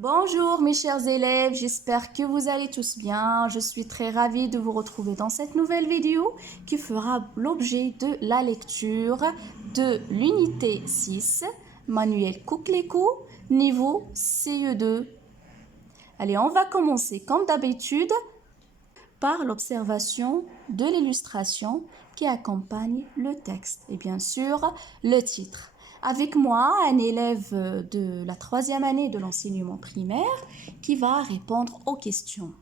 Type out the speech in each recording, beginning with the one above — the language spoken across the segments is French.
Bonjour mes chers élèves, j'espère que vous allez tous bien. Je suis très ravie de vous retrouver dans cette nouvelle vidéo qui fera l'objet de la lecture de l'unité 6, Manuel Coquelicot, niveau CE2. Allez, on va commencer comme d'habitude par l'observation de l'illustration qui accompagne le texte et bien sûr le titre. Avec moi, un élève de la 3e année de l'enseignement primaire qui va répondre aux questions.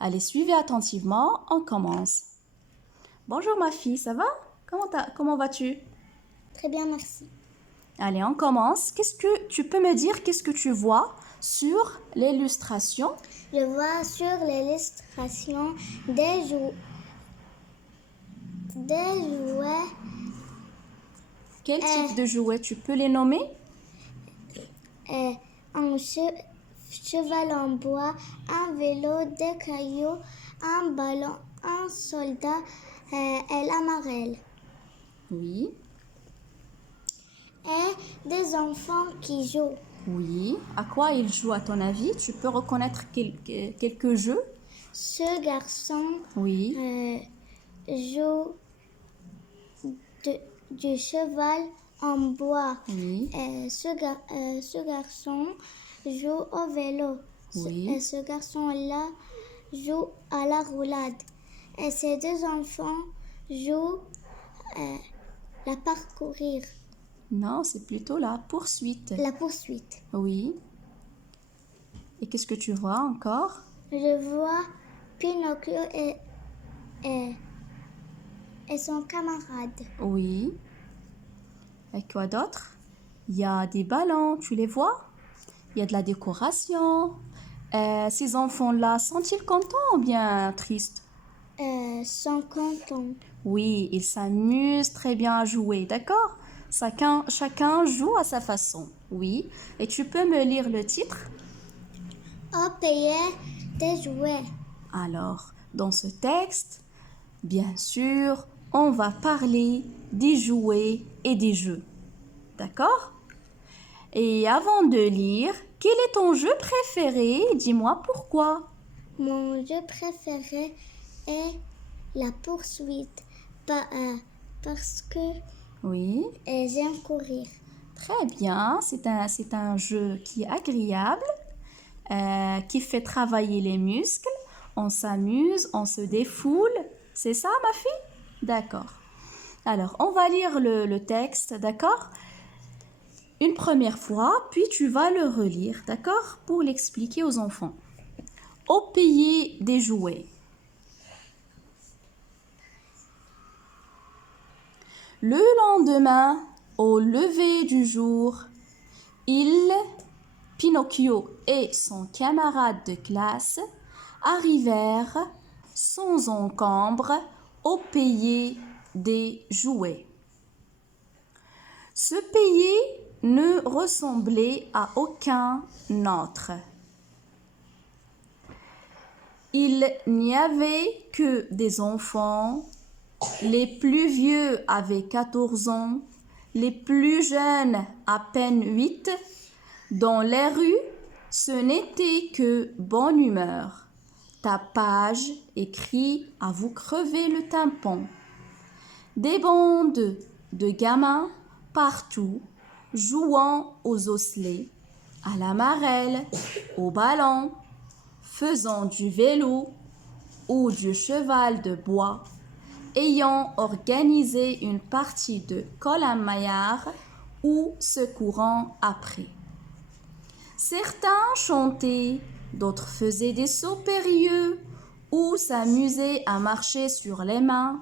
Allez, suivez attentivement, on commence. Bonjour ma fille, ça va? Comment vas-tu? Très bien, merci. Allez, on commence. Qu'est-ce que tu peux me dire? Qu'est-ce que tu vois sur l'illustration? Je vois sur l'illustration des jouets. Quel type de jouets? Tu peux les nommer? Un cheval en bois, un vélo, des cailloux, un ballon, un soldat et l'amarelle. Oui. Et des enfants qui jouent. Oui. À quoi ils jouent à ton avis? Tu peux reconnaître quelques jeux? Ce garçon Oui. joue du cheval en bois. Oui. Ce garçon joue au vélo. Oui. Ce garçon-là joue à la roulade. Et ces deux enfants jouent la parcourir. Non, c'est plutôt la poursuite. La poursuite. Oui. Et qu'est-ce que tu vois encore? Je vois Pinocchio et son camarade. Oui. Et quoi d'autre? Il y a des ballons, tu les vois? Il y a de la décoration. Ces enfants-là, sont-ils contents ou bien tristes? Sont contents. Oui, ils s'amusent très bien à jouer, d'accord? Chacun joue à sa façon. Oui. Et tu peux me lire le titre? Au pays des jouets. Alors, dans ce texte, bien sûr, on va parler des jouets et des jeux. D'accord? Et avant de lire, quel est ton jeu préféré? Dis-moi pourquoi. Mon jeu préféré est la poursuite parce que Oui, j'aime courir. très bien. C'est un jeu qui est agréable, qui fait travailler les muscles. On s'amuse, on se défoule. C'est ça, ma fille? D'accord. Alors, on va lire le texte, d'accord? Une première fois, puis tu vas le relire, d'accord? Pour l'expliquer aux enfants. Au pays des jouets. Le lendemain, au lever du jour, Pinocchio et son camarade de classe arrivèrent sans encombre au pays des jouets. Ce pays ne ressemblait à aucun autre. Il n'y avait que des enfants. Les plus vieux avaient 14 ans, les plus jeunes à peine 8. Dans les rues, ce n'était que bonne humeur, tapage et cris à vous crever le tympan. Des bandes de gamins partout, jouant aux osselets, à la marelle, au ballon, faisant du vélo ou du cheval de bois, ayant organisé une partie de colin-maillard ou se courant après. Certains chantaient, d'autres faisaient des sauts périlleux ou s'amusaient à marcher sur les mains.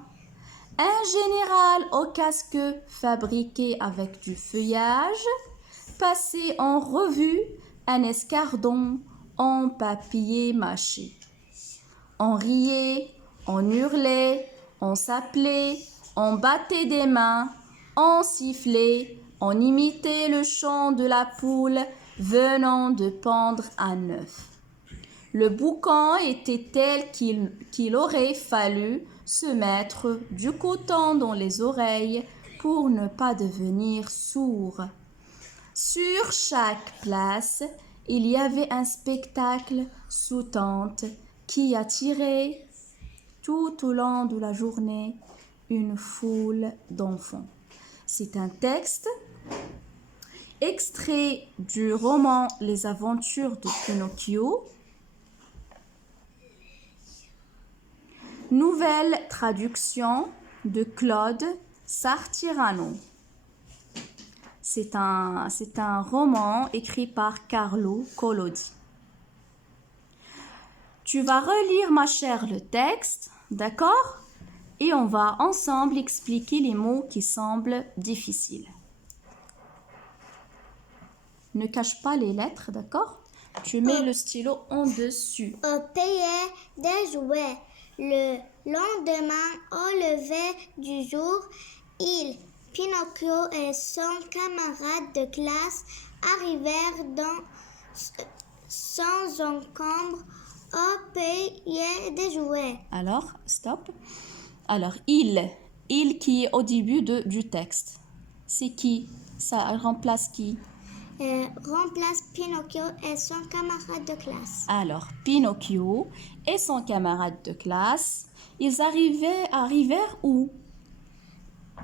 Un général au casque fabriqué avec du feuillage passait en revue un escardon en papier mâché. On riait, on hurlait, on s'appelait, on battait des mains, on sifflait, on imitait le chant de la poule venant de pondre un œuf. Le boucan était tel qu'il aurait fallu se mettre du coton dans les oreilles pour ne pas devenir sourd. Sur chaque place, il y avait un spectacle sous tente qui attirait tout au long de la journée une foule d'enfants. C'est un texte extrait du roman Les aventures de Pinocchio. Nouvelle traduction de Claude Sartirano. C'est un roman écrit par Carlo Collodi. Tu vas relire, ma chère, le texte, d'accord? Et on va ensemble expliquer les mots qui semblent difficiles. Ne cache pas les lettres, d'accord? Tu mets le stylo en dessus. Au pays des jouets, le lendemain, au lever du jour, Pinocchio et son camarade de classe arrivèrent sans encombre au pays des jouets. Alors, stop. Alors, il qui est au début du texte, c'est qui? Ça remplace qui? Remplace Pinocchio et son camarade de classe. Alors, Pinocchio et son camarade de classe, ils arrivèrent où?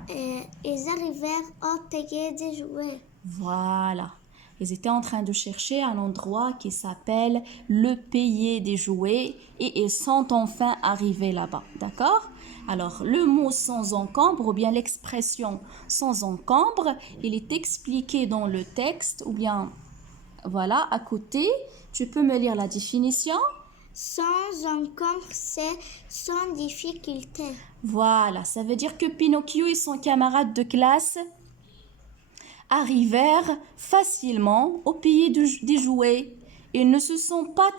Ils arrivèrent au pays des jouets. Voilà. Ils étaient en train de chercher un endroit qui s'appelle le pays des jouets et ils sont enfin arrivés là-bas. D'accord? Alors, le mot sans encombre ou bien l'expression sans encombre, il est expliqué dans le texte ou bien, voilà, à côté. Tu peux me lire la définition? Sans encombre, c'est sans difficulté. Voilà, ça veut dire que Pinocchio et son camarade de classe arrivèrent facilement au pays des jouets. Ils ne se sont pas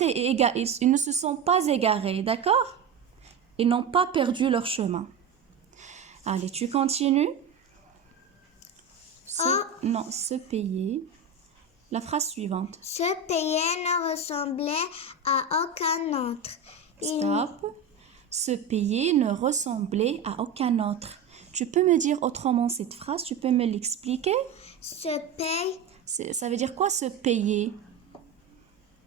égarés, d'accord? Ils n'ont pas perdu leur chemin. Allez, tu continues. Se payer. La phrase suivante. Ce pays ne ressemblait à aucun autre. Stop. Ce pays ne ressemblait à aucun autre. Tu peux me dire autrement cette phrase? Tu peux me l'expliquer? Ce pays. Ça veut dire quoi, se payer?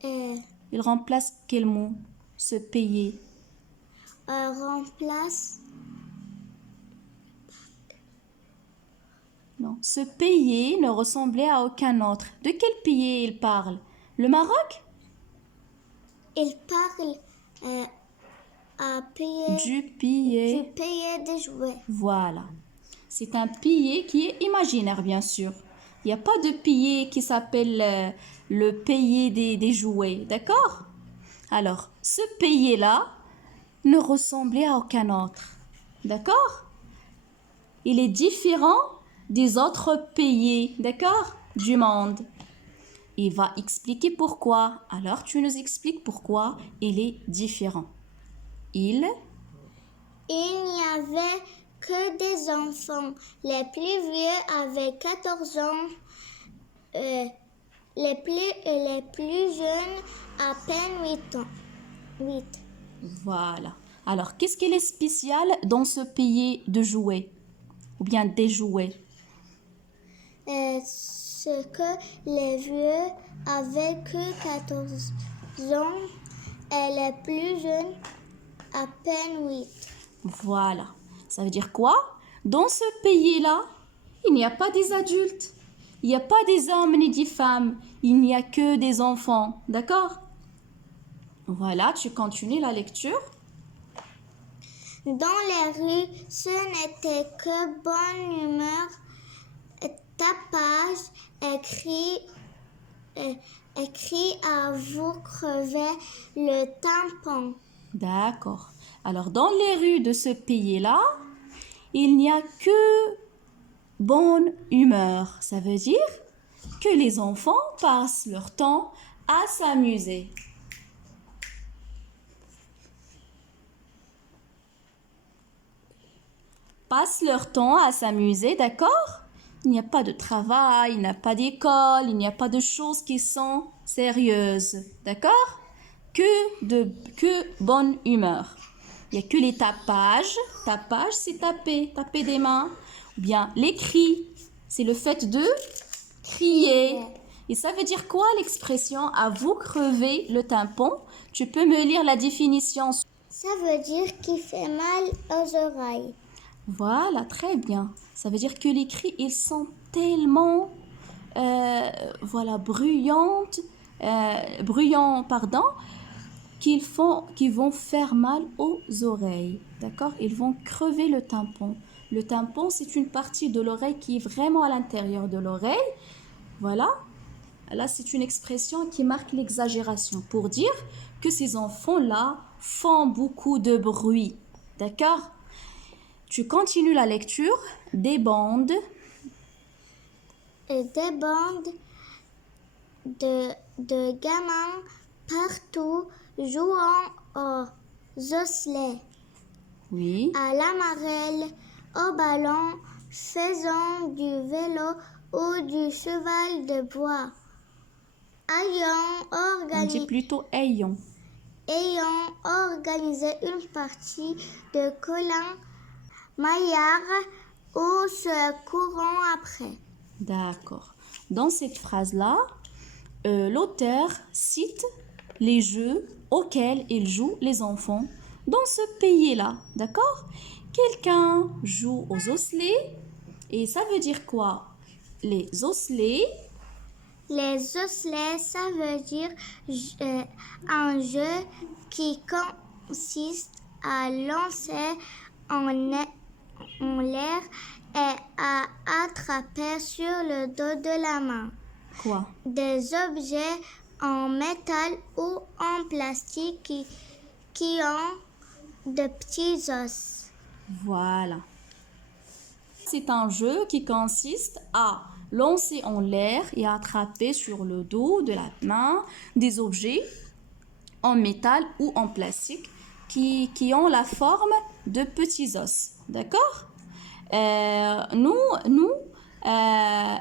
Il remplace quel mot? Se payer. Remplace. Non. Ce pays ne ressemblait à aucun autre. De quel pays il parle? Le Maroc? Il parle du pays des jouets. Voilà. C'est un pays qui est imaginaire, bien sûr. Il n'y a pas de pays qui s'appelle le pays des jouets, d'accord? Alors, ce pays-là ne ressemblait à aucun autre, d'accord? Il est différent des autres pays, d'accord? Du monde. Il va expliquer pourquoi. Alors, tu nous expliques pourquoi il est différent. Il n'y avait que des enfants. Les plus vieux avaient 14 ans. Les plus jeunes à peine 8 ans. Voilà. Alors, qu'est-ce qui est spécial dans ce pays de jouets? Ou bien des jouets? Ce que les vieux avaient que 14 ans et les plus jeunes à peine 8. Voilà. Ça veut dire quoi? Dans ce pays-là, il n'y a pas des adultes. Il n'y a pas des hommes ni des femmes. Il n'y a que des enfants. D'accord? Voilà, tu continues la lecture. Dans les rues, ce n'était que bonne humeur, tapage, écrit à vous crever le tampon. D'accord. Alors, dans les rues de ce pays-là, il n'y a que bonne humeur. Ça veut dire que les enfants passent leur temps à s'amuser. Passent leur temps à s'amuser, d'accord? Il n'y a pas de travail, il n'y a pas d'école, il n'y a pas de choses qui sont sérieuses, d'accord? Que bonne humeur. Il n'y a que les tapages. Tapage, c'est taper des mains. Ou bien les cris, c'est le fait de crier. Et ça veut dire quoi l'expression « à vous crever le tympan » Tu peux me lire la définition? Ça veut dire qu'il fait mal aux oreilles. Voilà, très bien. Ça veut dire que les cris, ils sont tellement bruyants, pardon, qu'ils vont faire mal aux oreilles. D'accord? Ils vont crever le tympan. Le tympan, c'est une partie de l'oreille qui est vraiment à l'intérieur de l'oreille. Voilà. Là, c'est une expression qui marque l'exagération pour dire que ces enfants-là font beaucoup de bruit. D'accord? Tu continues la lecture. Des bandes. Et des bandes de gamins partout jouant aux osselets, Oui. à la marelle, au ballon, faisant du vélo ou du cheval de bois. On dit plutôt ayant. Ayant organisé une partie de Colin Maillard ou se courant après. D'accord. Dans cette phrase-là, l'auteur cite les jeux auxquels ils jouent les enfants dans ce pays-là. D'accord? Quelqu'un joue aux osselets. Et ça veut dire quoi? Les osselets. Les osselets, ça veut dire un jeu qui consiste à lancer en l'air et à attraper sur le dos de la main Quoi? des objets en métal ou en plastique qui ont de petits os. Voilà. C'est un jeu qui consiste à lancer en l'air et attraper sur le dos de la main des objets en métal ou en plastique qui ont la forme de petits os. D'accord?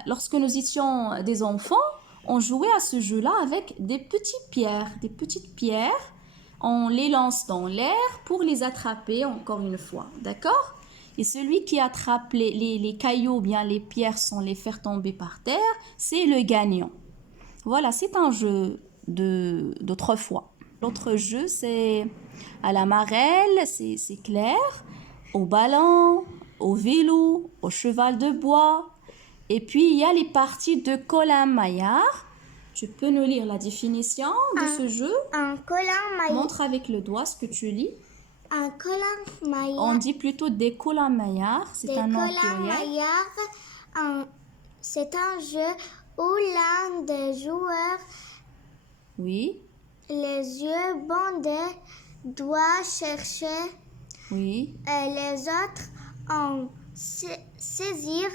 Lorsque nous étions des enfants, on jouait à ce jeu-là avec des petites pierres. On les lance dans l'air pour les attraper encore une fois. D'accord? Et celui qui attrape les cailloux ou bien les pierres sans les faire tomber par terre, c'est le gagnant. Voilà, c'est un jeu d'autrefois. L'autre jeu, c'est à la marelle, c'est clair, au ballon, au vélo, au cheval de bois. Et puis, il y a les parties de Colin Maillard. Tu peux nous lire la définition de ce jeu? Un Colin Maillard. Montre avec le doigt ce que tu lis. Un Colin Maillard. On dit plutôt des Colin Maillard. C'est un nom pluriel. Maillard, c'est un jeu où l'un des joueurs, Oui. les yeux bandés, doit chercher Oui. et les autres en saisir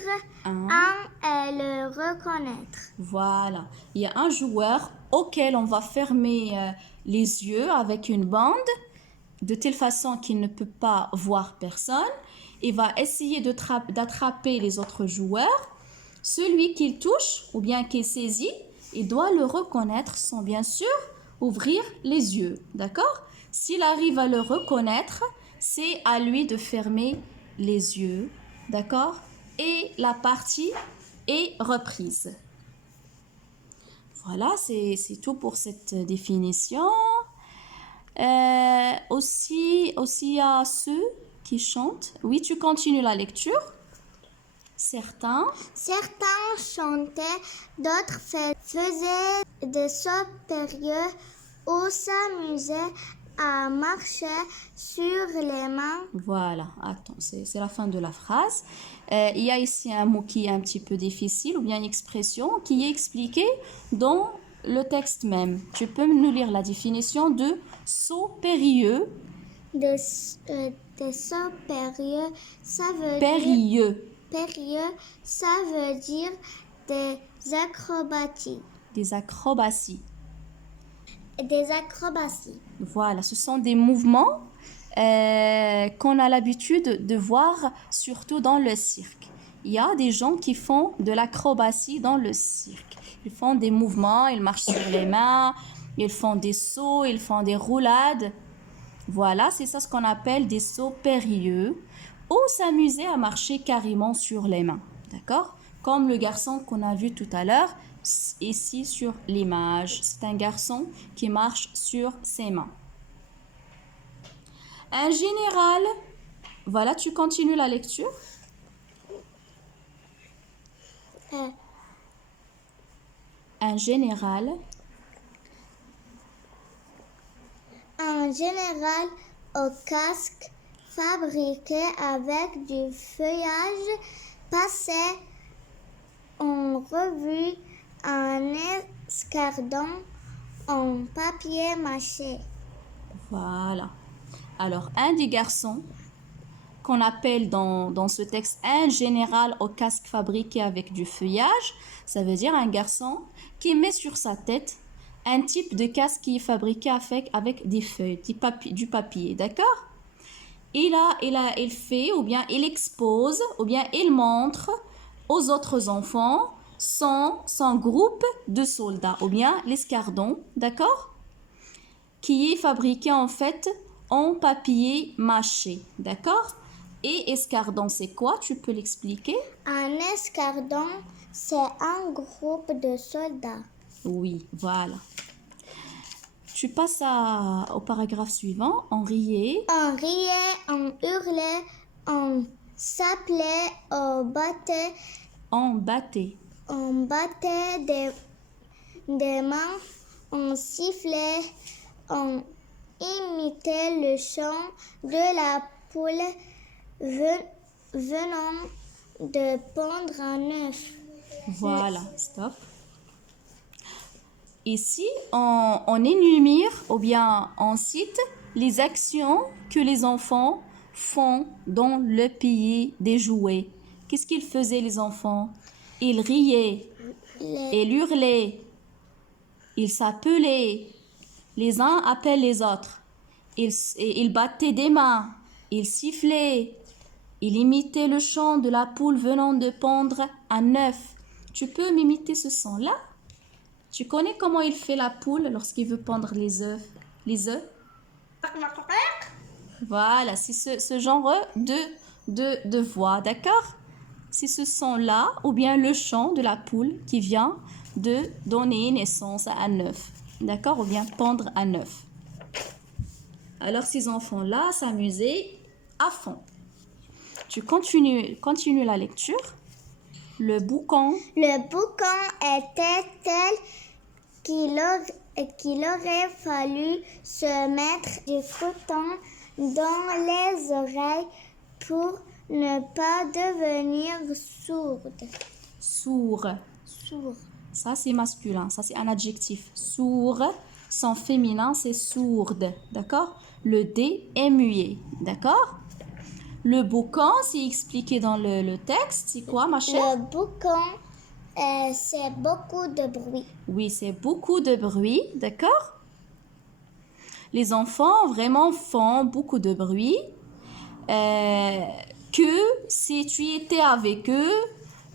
un et le reconnaître. Voilà. Il y a un joueur auquel on va fermer les yeux avec une bande de telle façon qu'il ne peut pas voir personne. Il va essayer d'attraper les autres joueurs. Celui qu'il touche ou bien qu'il saisit, il doit le reconnaître sans bien sûr ouvrir les yeux. D'accord? S'il arrive à le reconnaître, c'est à lui de fermer les yeux. D'accord? Et la partie est reprise. Voilà, c'est tout pour cette définition. Aussi, il y a ceux qui chantent. Oui, tu continues la lecture. Certains chantaient, d'autres faisaient des sauts périlleux ou s'amusaient à marcher sur les mains. Voilà, attends, c'est la fin de la phrase. Il y a ici un mot qui est un petit peu difficile ou bien une expression qui est expliquée dans le texte même. Tu peux nous lire la définition de saut périlleux. Des sauts périlleux, ça veut dire... Périlleux, ça veut dire des acrobaties. Des acrobaties. Des acrobaties. Voilà, ce sont des mouvements qu'on a l'habitude de voir surtout dans le cirque. Il y a des gens qui font de l'acrobatie dans le cirque. Ils font des mouvements, ils marchent sur les mains, ils font des sauts, ils font des roulades. Voilà, c'est ça ce qu'on appelle des sauts périlleux ou s'amuser à marcher carrément sur les mains. D'accord? Comme le garçon qu'on a vu tout à l'heure ici sur l'image. C'est un garçon qui marche sur ses mains. En général, voilà, tu continues la lecture. En général, au casque fabriqué avec du feuillage passé en revue un escardon en papier mâché. voilà. Alors, un des garçons qu'on appelle dans ce texte un général au casque fabriqué avec du feuillage, ça veut dire un garçon qui met sur sa tête un type de casque qui est fabriqué avec des feuilles, du papier, d'accord? Il fait, ou bien il expose, ou bien il montre aux autres enfants son groupe de soldats, ou bien l'escardon, d'accord? Qui est fabriqué en fait en papier mâché, d'accord? Et escardon, c'est quoi? Tu peux l'expliquer? Un escardon, c'est un groupe de soldats. Oui, voilà. Tu passes au paragraphe suivant. On riait. On riait, on hurlait, on s'appelait, on battait. On battait. On battait des mains, on sifflait, on imitait le chant de la poule venant de pondre un œuf. Voilà, stop. Ici, on énumère ou bien on cite les actions que les enfants font dans le pays des jouets. Qu'est-ce qu'ils faisaient les enfants? Ils riaient, ils hurlaient, ils s'appelaient, les uns appellent les autres. Ils battaient des mains, ils sifflaient, ils imitaient le chant de la poule venant de pondre un œuf. Tu peux m'imiter ce son-là? Tu connais comment il fait la poule lorsqu'il veut pondre les œufs? Voilà, c'est ce genre de voix, d'accord? C'est ce son-là, ou bien le chant de la poule qui vient de donner naissance à un œuf, d'accord? Ou bien pondre un œuf. Alors, ces enfants-là s'amusaient à fond. Tu continues la lecture. Le boucan était tel qu'il aurait fallu se mettre du coton dans les oreilles pour ne pas devenir sourd. Ça, c'est masculin. Ça, c'est un adjectif. Sourd. Son féminin, c'est sourde. D'accord? Le D est muet. D'accord? Le boucan, c'est expliqué dans le texte. C'est quoi, ma chère? Le boucan, c'est beaucoup de bruit. Oui, c'est beaucoup de bruit. D'accord? Les enfants vraiment font beaucoup de bruit. Que si tu étais avec eux,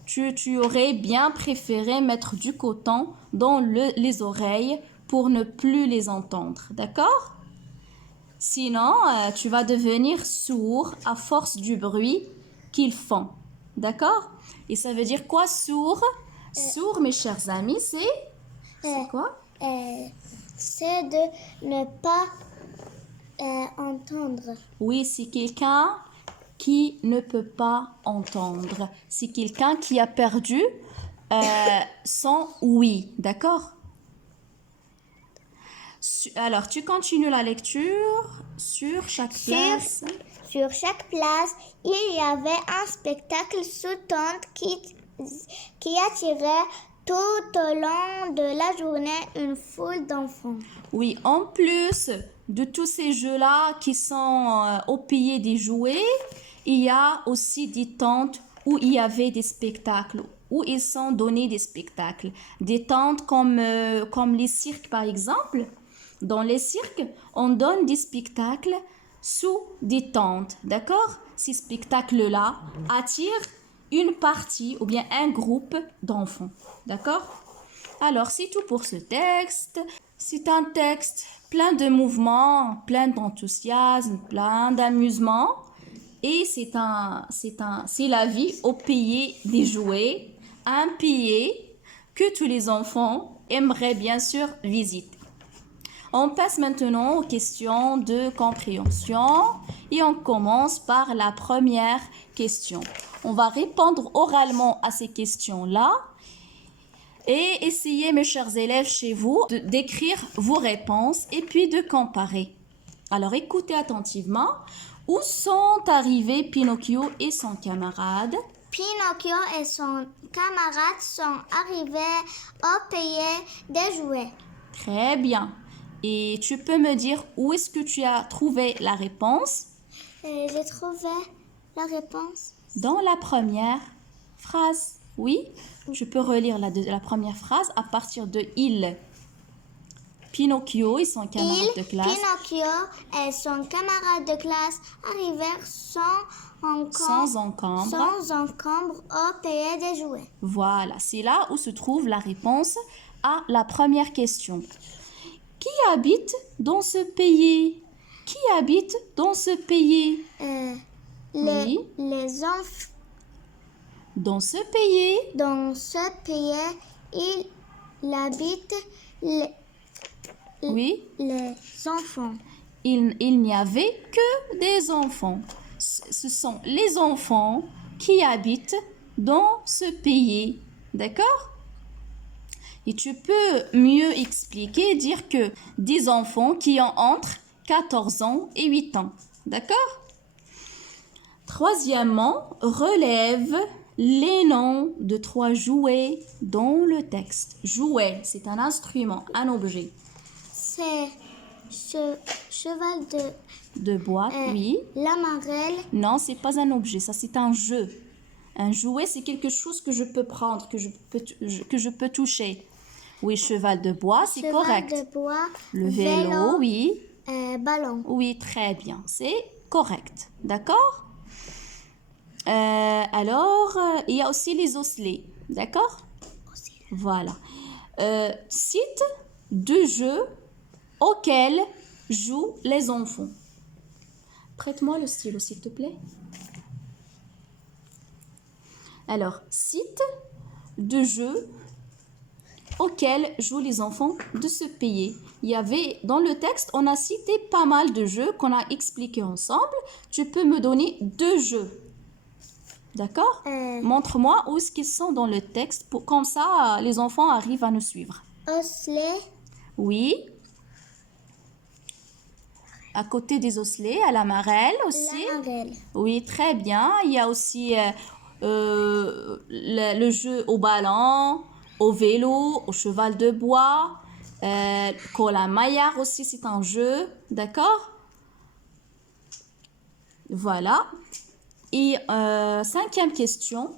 tu aurais bien préféré mettre du coton dans les oreilles pour ne plus les entendre. D'accord? Sinon, tu vas devenir sourd à force du bruit qu'ils font. D'accord? Et ça veut dire quoi, sourd? Sourd, mes chers amis, c'est quoi? C'est de ne pas entendre. Oui, c'est quelqu'un qui ne peut pas entendre. C'est quelqu'un qui a perdu son oui. D'accord? Alors, tu continues la lecture sur chaque place. Sur chaque place, il y avait un spectacle sous tente qui attirait tout au long de la journée une foule d'enfants. Oui, en plus de tous ces jeux-là qui sont au pays des jouets, il y a aussi des tentes où il y avait des spectacles, où ils sont donnés des spectacles. Des tentes comme les cirques, par exemple. Dans les cirques, on donne des spectacles sous des tentes, d'accord? Ces spectacles-là attirent une partie ou bien un groupe d'enfants, d'accord? Alors, c'est tout pour ce texte. C'est un texte plein de mouvements, plein d'enthousiasme, plein d'amusement. Et c'est la vie au pays des jouets, un pays que tous les enfants aimeraient bien sûr visiter. On passe maintenant aux questions de compréhension et on commence par la première question. On va répondre oralement à ces questions-là et essayez, mes chers élèves, chez vous, d'écrire vos réponses et puis de comparer. Alors, écoutez attentivement. Où sont arrivés Pinocchio et son camarade? Pinocchio et son camarade sont arrivés au pays des jouets. Très bien. Et tu peux me dire où est-ce que tu as trouvé la réponse? J'ai trouvé la réponse. Dans la première phrase. Oui, je peux relire la première phrase à partir de il. Pinocchio et son camarade de classe. Pinocchio et son camarade de classe arrivèrent sans encombre au pays des jouets. Voilà, c'est là où se trouve la réponse à la première question. Qui habite dans ce pays? Qui habite dans ce pays? Oui. Les enfants. Dans ce pays. Dans ce pays, il habite oui. Les enfants. Il n'y avait que des enfants. Ce sont les enfants qui habitent dans ce pays. D'accord? Et tu peux mieux expliquer, dire que des enfants qui ont entre 14 ans et 8 ans. D'accord? Troisièmement, relève les noms de 3 jouets dans le texte. Jouet, c'est un instrument, un objet. C'est ce cheval de bois, oui. La marelle. Non, c'est pas un objet, ça c'est un jeu. Un jouet, c'est quelque chose que je peux prendre, que je peux toucher. Oui, cheval de bois, c'est correct. Cheval de bois. Le vélo, oui. Ballon. Oui, très bien, c'est correct. D'accord? Alors, il y a aussi les osselets, d'accord? Voilà. Cite 2 jeux auxquels jouent les enfants. Prête-moi le stylo, s'il te plaît. Alors, cite 2 jeux auxquels jouent les enfants de ce pays. Il y avait, dans le texte, on a cité pas mal de jeux qu'on a expliqués ensemble. Tu peux me donner 2 jeux. D'accord? Montre-moi où est-ce qu'ils sont dans le texte. Comme ça, les enfants arrivent à nous suivre. Osselet. Oui. À côté des osselets, à la marelle aussi. La marelle. Oui, très bien. Il y a aussi le jeu au ballon, au vélo, au cheval de bois. Cola maillard aussi, c'est un jeu. D'accord? Voilà. Et 5e question.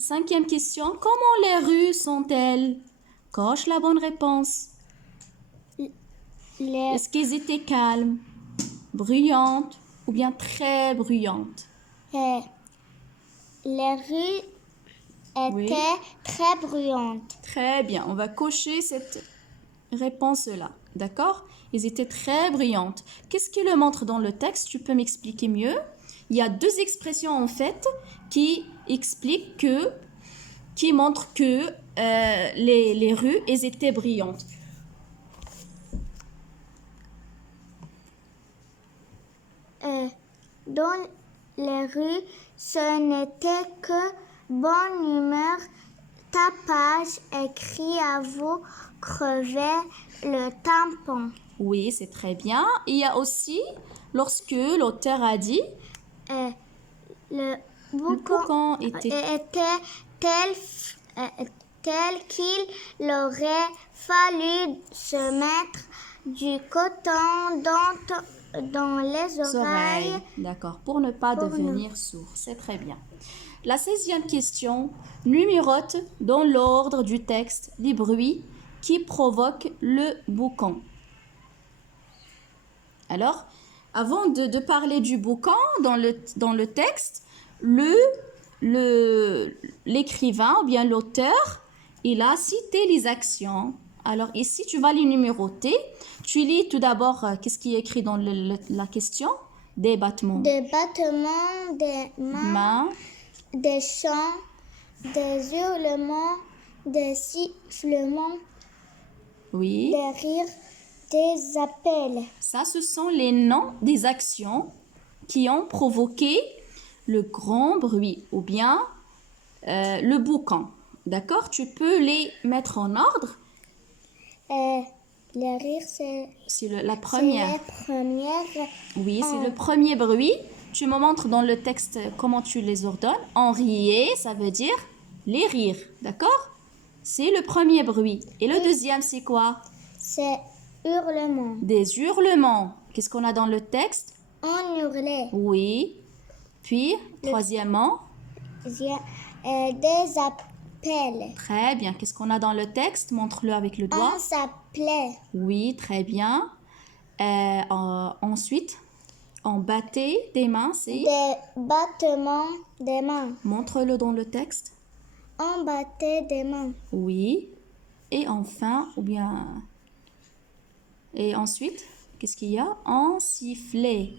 5e question. Comment les rues sont-elles? Coche la bonne réponse. Est-ce qu'elles étaient calmes, bruyantes ou bien très bruyantes? Les rues étaient très bruyantes. Très bien. On va cocher cette réponse-là. D'accord? Elles étaient très bruyantes. Qu'est-ce qui le montre dans le texte? Tu peux m'expliquer mieux? Il y a 2 expressions en fait qui expliquent qui montrent que les rues, elles étaient brillantes. Dans les rues, ce n'était que bonne humeur, tapage et cri à vous crever le tampon. Oui, c'est très bien. Il y a aussi, lorsque l'auteur a dit... le boucan était tel qu'il aurait fallu se mettre du coton dans les oreilles. D'accord, pour ne pas devenir sourd. C'est très bien. La 16e question, numérote dans l'ordre du texte les bruits qui provoquent le boucan. Alors, avant de parler du boucan dans le texte, l'écrivain ou bien l'auteur, il a cité les actions. Alors ici, tu vas les numéroter. Tu lis tout d'abord qu'est-ce qui est écrit dans la question. Des battements. Des battements des mains, des chants, des hurlements, des sifflements, Oui. des rires, des appels. Ça, ce sont les noms des actions qui ont provoqué le grand bruit ou bien le boucan. D'accord? Tu peux les mettre en ordre. Les rires, c'est La première. les premières. Oui, c'est le premier bruit. Tu me montres dans le texte comment tu les ordonnes. En riait, ça veut dire les rires. D'accord? C'est le premier bruit. Et le deuxième, c'est quoi? C'est hurlements. Des hurlements. Qu'est-ce qu'on a dans le texte? On hurlait. Oui. Puis, troisièmement, Des appels. très bien. Qu'est-ce qu'on a dans le texte? Montre-le avec le doigt. On s'appelait. Oui, très bien. Ensuite, on battait des mains, c'est... Des battements des mains. Montre-le dans le texte. On battait des mains. Oui. Et enfin, ou bien... Et ensuite, qu'est-ce qu'il y a? On sifflait.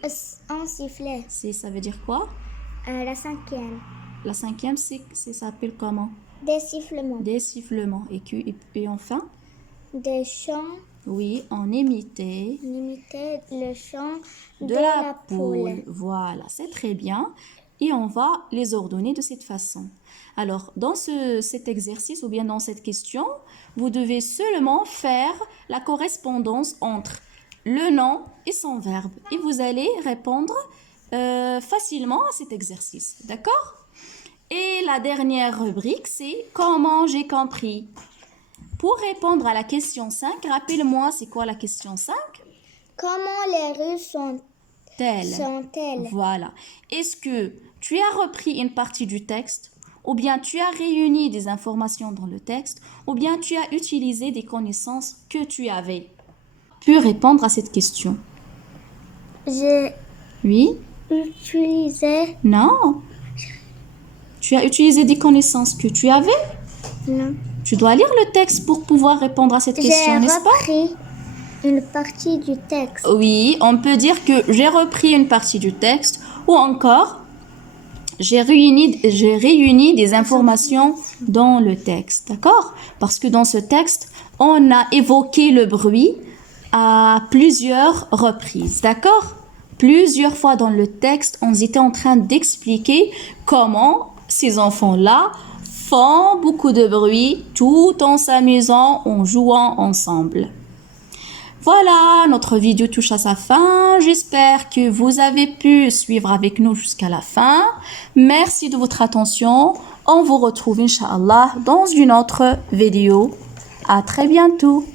On sifflait. Ça veut dire quoi? La cinquième. La cinquième, ça s'appelle comment? Des sifflements. Des sifflements. Et enfin? Des chants. Oui, on imitait On imitait le chant de la poule. Voilà, c'est très bien. Et on va les ordonner de cette façon. Alors, dans cet exercice ou bien dans cette question, vous devez seulement faire la correspondance entre le nom et son verbe. Et vous allez répondre facilement à cet exercice. D'accord? Et la dernière rubrique, c'est « Comment j'ai compris ?» Pour répondre à la question 5, rappelle-moi, c'est quoi la question 5? Comment les rues sont-elles? Voilà. Est-ce que tu as repris une partie du texte, ou bien tu as réuni des informations dans le texte, ou bien tu as utilisé des connaissances que tu avais? Tu peux répondre à cette question. J'ai Oui? utilisé. Non? Tu as utilisé des connaissances que tu avais? Non. Tu dois lire le texte pour pouvoir répondre à cette question, n'est-ce pas? J'ai repris une partie du texte. Oui, on peut dire que j'ai repris une partie du texte ou encore j'ai réuni des informations dans le texte, d'accord? Parce que dans ce texte, on a évoqué le bruit à plusieurs reprises, d'accord? Plusieurs fois dans le texte, on était en train d'expliquer comment ces enfants-là font beaucoup de bruit tout en s'amusant, en jouant ensemble. Voilà, notre vidéo touche à sa fin. J'espère que vous avez pu suivre avec nous jusqu'à la fin. Merci de votre attention. On vous retrouve, Inch'Allah, dans une autre vidéo. À très bientôt.